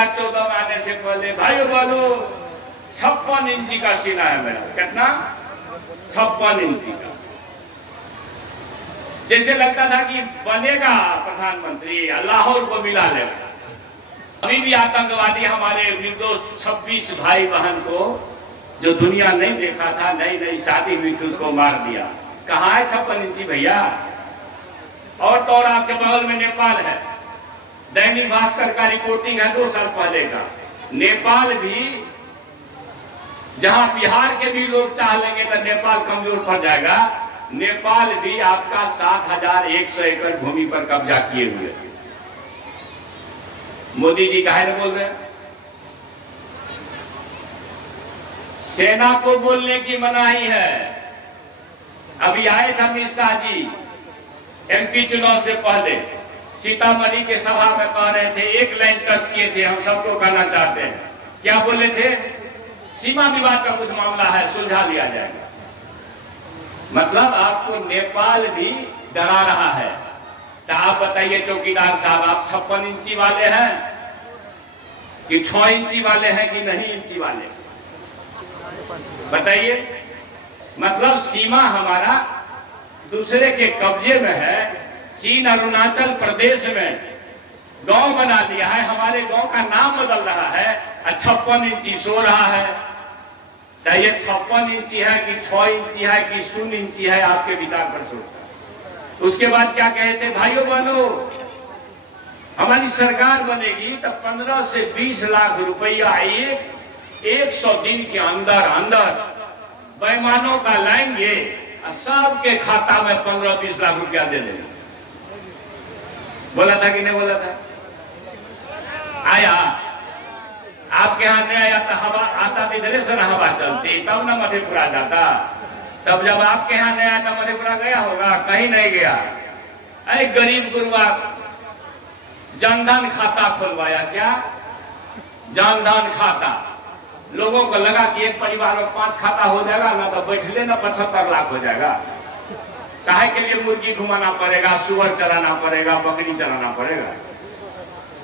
2014 में आने से पहले भाइयों बहनों 56 इंची का सीना है मेरा। कितना? 56 इंची का। जैसे लगता था कि बनेगा प्रधानमंत्री, लाहौर को मिला लेगा। अभी भी आतंकवादी हमारे निर्दोष 26 भाई बहन को, जो दुनिया नहीं देखा था, नई नई शादी हुई थी, उसको मार दिया। कहाँ है 56 इंची भैया? और तो और आपके बगल में नेपाल है। दैनिक भास्कर का रिपोर्टिंग है 2 साल पहले का। नेपाल भी, जहां बिहार के भी लोग चाह लेंगे तो नेपाल कमजोर पड़ जाएगा। नेपाल भी आपका 7100 एकड़ भूमि पर कब्जा किए हुए। मोदी जी काहे न बोल रहे हैं? सेना को बोलने की मनाही है। अभी आए थे अमित शाह जी एमपी चुनाव से पहले, सीतामढ़ी के सभा में कह रहे थे, एक लाइन टच किए थे, हम सबको कहना चाहते हैं। क्या बोले थे? सीमा विवाद का कुछ मामला है, सुलझा लिया जाएगा। मतलब आपको नेपाल भी डरा रहा है। तो आप बताइए चौकीदार साहब, आप 56 इंची वाले हैं कि 6 इंची वाले हैं कि नहीं इंची वाले? बताइए। मतलब सीमा हमारा दूसरे के कब्जे में है। चीन अरुणाचल प्रदेश में गांव बना दिया है, हमारे गांव का नाम बदल रहा है, 56 इंची सो रहा है। तो ये 56 इंची है कि 6 इंची है कि 0 इंची है, आपके विचार पर छोड़ता। उसके बाद क्या कहते? भाइयों बहनों, हमारी सरकार बनेगी तो 15 से 20 लाख रुपया 100 दिन के अंदर अंदर बेईमानों का लाएंगे, सबके खाता में 15-20 लाख रुपया दे देंगे। बोला था कि नहीं बोला था? आया आपके यहाँ नहीं आया तो हवा आता तो इधर से ना हवा चलती, तब ना मधेपुरा जाता। तब जब आपके यहाँ नहीं आया तो मधेपुरा गया होगा? कहीं नहीं गया। अरे गरीब गुरुआ जनधन खाता खुलवाया। क्या जनधन खाता? लोगों को लगा कि एक परिवार में 5 खाता हो जाएगा ना, तो बैठ लेना 75 लाख हो जाएगा। काहे के लिए मुर्गी घुमाना पड़ेगा, सुअर चराना पड़ेगा, बकरी चराना पड़ेगा,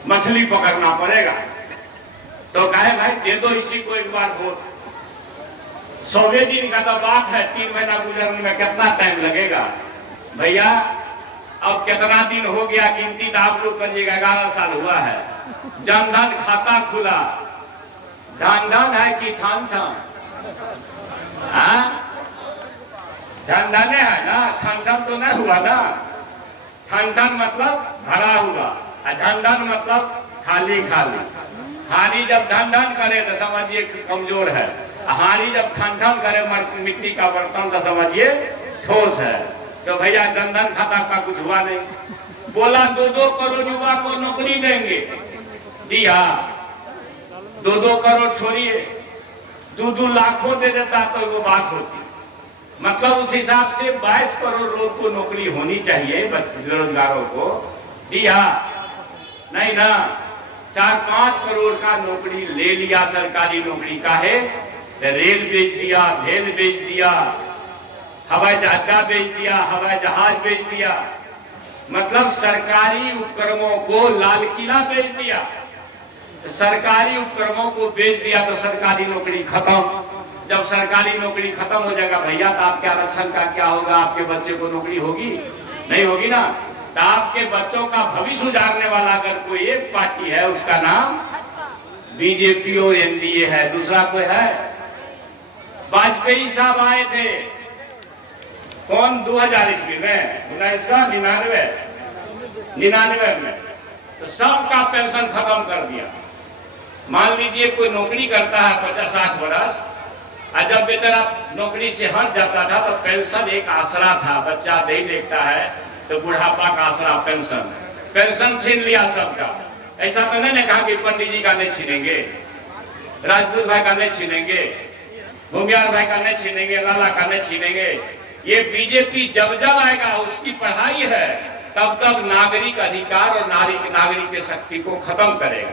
मछली पकड़ना पड़ेगा? तो कहे भाई दे दो इसी को एक बार वोट। 100वें दिन का तो बात है, 3 महीना गुजरने में कितना टाइम लगेगा भैया? अब कितना दिन हो गया गिनती तो आप लोग करिएगा, 11 साल हुआ है। जनधन खाता खुला। धन धन है कि थान थान? धन धने है ना, थान थान तो नहीं हुआ ना। थान थान मतलब भरा हुआ, धन धन मतलब खाली खाली। हारी जब धन धन करे तो समझिए कमजोर है, हारी जब खन खन करे मिट्टी का बर्तन तो समझिए ठोस है। तो भैया जनधन खाता का कुछ हुआ नहीं। बोला 2-2 करोड़ युवा को नौकरी देंगे, दिया। 2-2 करोड़ छोड़िए, 2-2 लाखों दे देता तो वो बात होती। मतलब उस हिसाब से 22 करोड़ लोग को नौकरी होनी चाहिए, बेरोजगारों को दिया नहीं ना। 4-5 करोड़ का नौकरी ले लिया, सरकारी नौकरी का है। रेल बेच दिया, भेल बेच दिया, हवाई अड्डा बेच दिया, हवाई जहाज बेच दिया। मतलब सरकारी उपक्रमों को लाल किला बेच दिया। सरकारी उपक्रमों को बेच दिया तो सरकारी नौकरी खत्म। जब सरकारी नौकरी खत्म हो जाएगा भैया, तो आपके आरक्षण का क्या होगा? आपके बच्चे को नौकरी होगी? नहीं होगी ना। तो आपके बच्चों का भविष्य उजारने वाला अगर कोई एक पार्टी है, उसका नाम बीजेपी और एनडीए है, दूसरा कोई है? वाजपेयी साहब आए थे कौन 2000 ईस्वी में, 1999 में, तो सबका पेंशन खत्म कर दिया। मान लीजिए कोई नौकरी करता है 50-60 वर्ष, और जब बेचारा नौकरी से हट जाता था तो पेंशन एक आसरा था। बच्चा नहीं देखता है तो बुढ़ापा का आसरा पेंशन छीन लिया सबका। ऐसा तो नहीं कहा कि पंडित जी का नहीं छीनेंगे, राजपूत भाई का नहीं छीनेंगे, भूमियार भाई का नहीं छीनेंगे, लाला का नहीं छीनेंगे। ये बीजेपी जब जब आएगा, उसकी पढ़ाई है, तब तक नागरिक अधिकार और नागरिक के शक्ति को खत्म करेगा।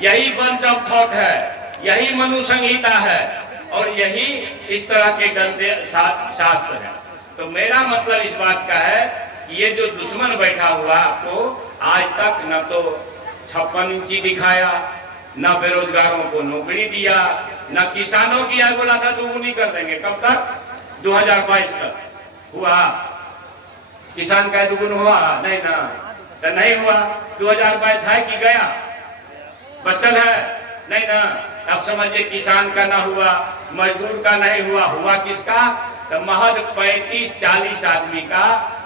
यही बंच ऑफ थॉट है, यही मनु संहिता है, और यही इस तरह के गंदे शास्त्र है। तो मेरा मतलब इस बात का है कि ये जो दुश्मन बैठा हुआ, आपको आज तक न तो 56 इंची दिखाया, न बेरोजगारों को नौकरी दिया, न किसानों की आय बोला था दोगुनी कर देंगे। कब तक? 2022 तक। हुआ? किसान का दुगुन हुआ? नहीं ना, तो नहीं हुआ। 2022 है कि गया? बचल है? नहीं ना। अब समझिए किसान का ना हुआ, मजदूर का नहीं हुआ, हुआ किसका? तो महज 35-40 आदमी का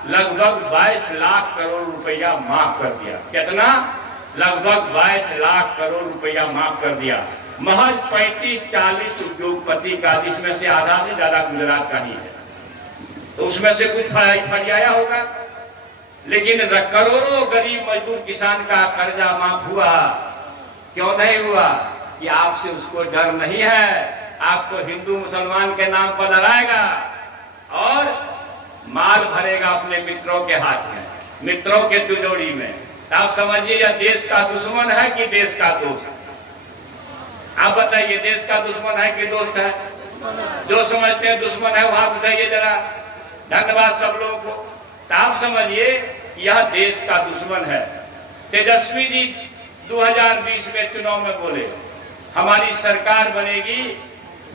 लगभग 22 लाख करोड़ रुपया माफ कर दिया। कितना? लगभग 22 लाख करोड़ रुपया माफ कर दिया। महज 35-40 उद्योगपति का, जिसमें से आधा से ज्यादा गुजरात का ही है, तो उसमें से कुछ फरियाया होगा। लेकिन करोड़ों गरीब मजदूर किसान का कर्जा माफ हुआ। क्यों नहीं हुआ? कि आपसे उसको डर नहीं है, आपको हिंदू मुसलमान के नाम पर लड़ाएगा और माल भरेगा अपने मित्रों के हाथ में, मित्रों के तिजोरी में। आप समझिए यह देश का दुश्मन है कि देश का दोस्त? आप बताइए, देश का दुश्मन है कि दोस्त है? जो समझते हैं दुश्मन है वहां बताइए जरा। धन्यवाद सब लोगों को। तो आप समझिए यह देश का दुश्मन है। तेजस्वी जी 2020 में चुनाव में बोले हमारी सरकार बनेगी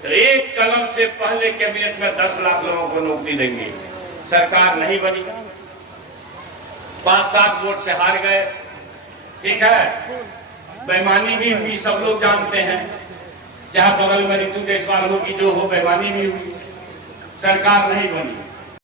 तो एक कलम से पहले कैबिनेट में 10 लाख लोगों को नौकरी देंगे। सरकार नहीं बनी, 5-7 वोट से हार गए। ठीक है, बेईमानी भी हुई, सब लोग जानते हैं। चाहे बगल में ऋतु देशवाल हो कि जो हो, बेईमानी भी हुई, सरकार नहीं बनी।